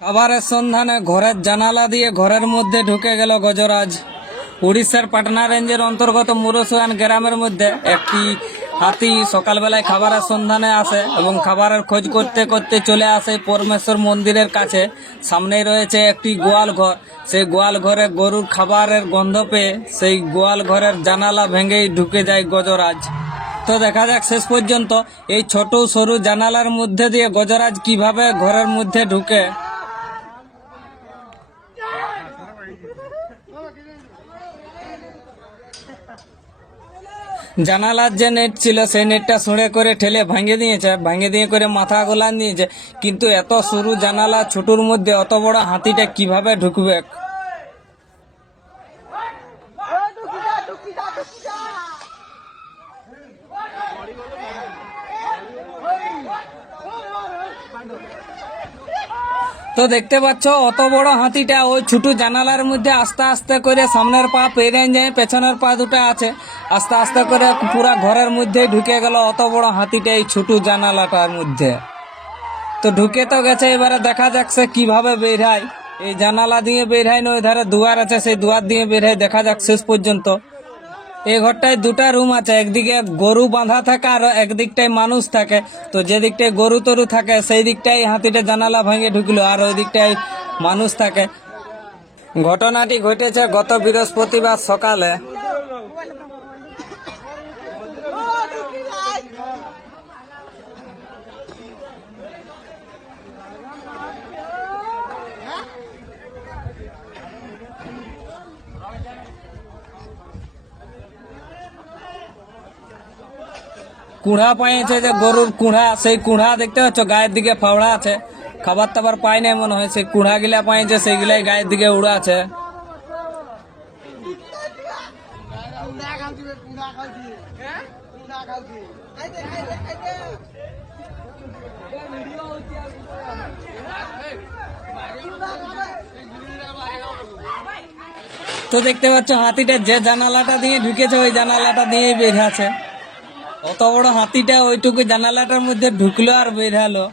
খাবারের সন্ধানে ঘরের জানালা দিয়ে ঘরের মধ্যে ঢুকে গেল গজরাজ। উড়িষ্যার পাটনা রেঞ্জের অন্তর্গত মুরসুয়ান গ্রামের মধ্যে একটি হাতি সকালবেলায় খাবারের সন্ধানে আসে এবং খাবারের খোঁজ করতে করতে চলে আসে পরমেশ্বর মন্দিরের কাছে। সামনেই রয়েছে একটি গোয়াল ঘর। সেই গোয়াল ঘরে গরুর খাবারের গন্ধ পেয়ে সেই গোয়াল ঘরের জানালা ভেঙেই ঢুকে যায় গজরাজ। তো দেখা যাক শেষ পর্যন্ত এই ছোট সরু জানালার মধ্যে দিয়ে গজরাজ কিভাবে ঘরের মধ্যে ঢুকে। জানালার যে নেট ছিল সেই নেটটা ছুঁড়ে করে ঠেলে ভাঙে দিয়েছে, ভাঙে দিয়ে করে মাথা গোলান দিয়েছে। কিন্তু এত সরু জানালা ছোটুর মধ্যে অত বড় হাতিটা কিভাবে ঢুকবে? তো দেখতে পাচ্ছ অত বড় হাতিটা ওই ছোট জানালার মধ্যে আস্তে আস্তে করে সামনের পা পেরিয়ে যায়, পেছনের পা দুটো আছে, আস্তে আস্তে করে পুরা ঘরের মধ্যে ঢুকে গেল অত বড় হাতিটা এই ছোট জানালাটার মধ্যে। তো ঢুকে তো গেছে, এবারে দেখা যাক সে কিভাবে বের হয়। এই জানালা দিয়ে বের হয় না, ওই ধারে দুয়ার আছে, সেই দুয়ার দিয়ে বের হয়। দেখা যাক শেষ পর্যন্ত। এই ঘরটায় দুটা রুম আছে, একদিকে গরু বাঁধা থাকে আর একদিকটায় মানুষ থাকে। তো যে দিকটায় গরু তরু থাকে সেই দিকটাই হাতিটা জানালা ভেঙে ঢুকলো, আর ওই দিকটায় মানুষ থাকে। ঘটনাটি ঘটেছে গত বৃহস্পতিবার সকালে। কুঁড়া পাইছে, যে গরুর কুঁড়া, সেই কুঁড়া দেখতে পাচ্ছ গায়ের দিকে ফাওড়া আছে। খাবার টাবার পাই নাই মনে হয়, সেই কুঁড়া গিলা পাইছে সেইগুলাই গায়ের দিকে উড়া আছে। তো দেখতে পাচ্ছ হাতিটা যে জানালাটা দিয়ে ঢুকেছে ওই জানালাটা দিয়ে বের আছে। অত বড় হাতিটা ওইটুকু জানালাটার মধ্যে ঢুকলো আর বের হলো।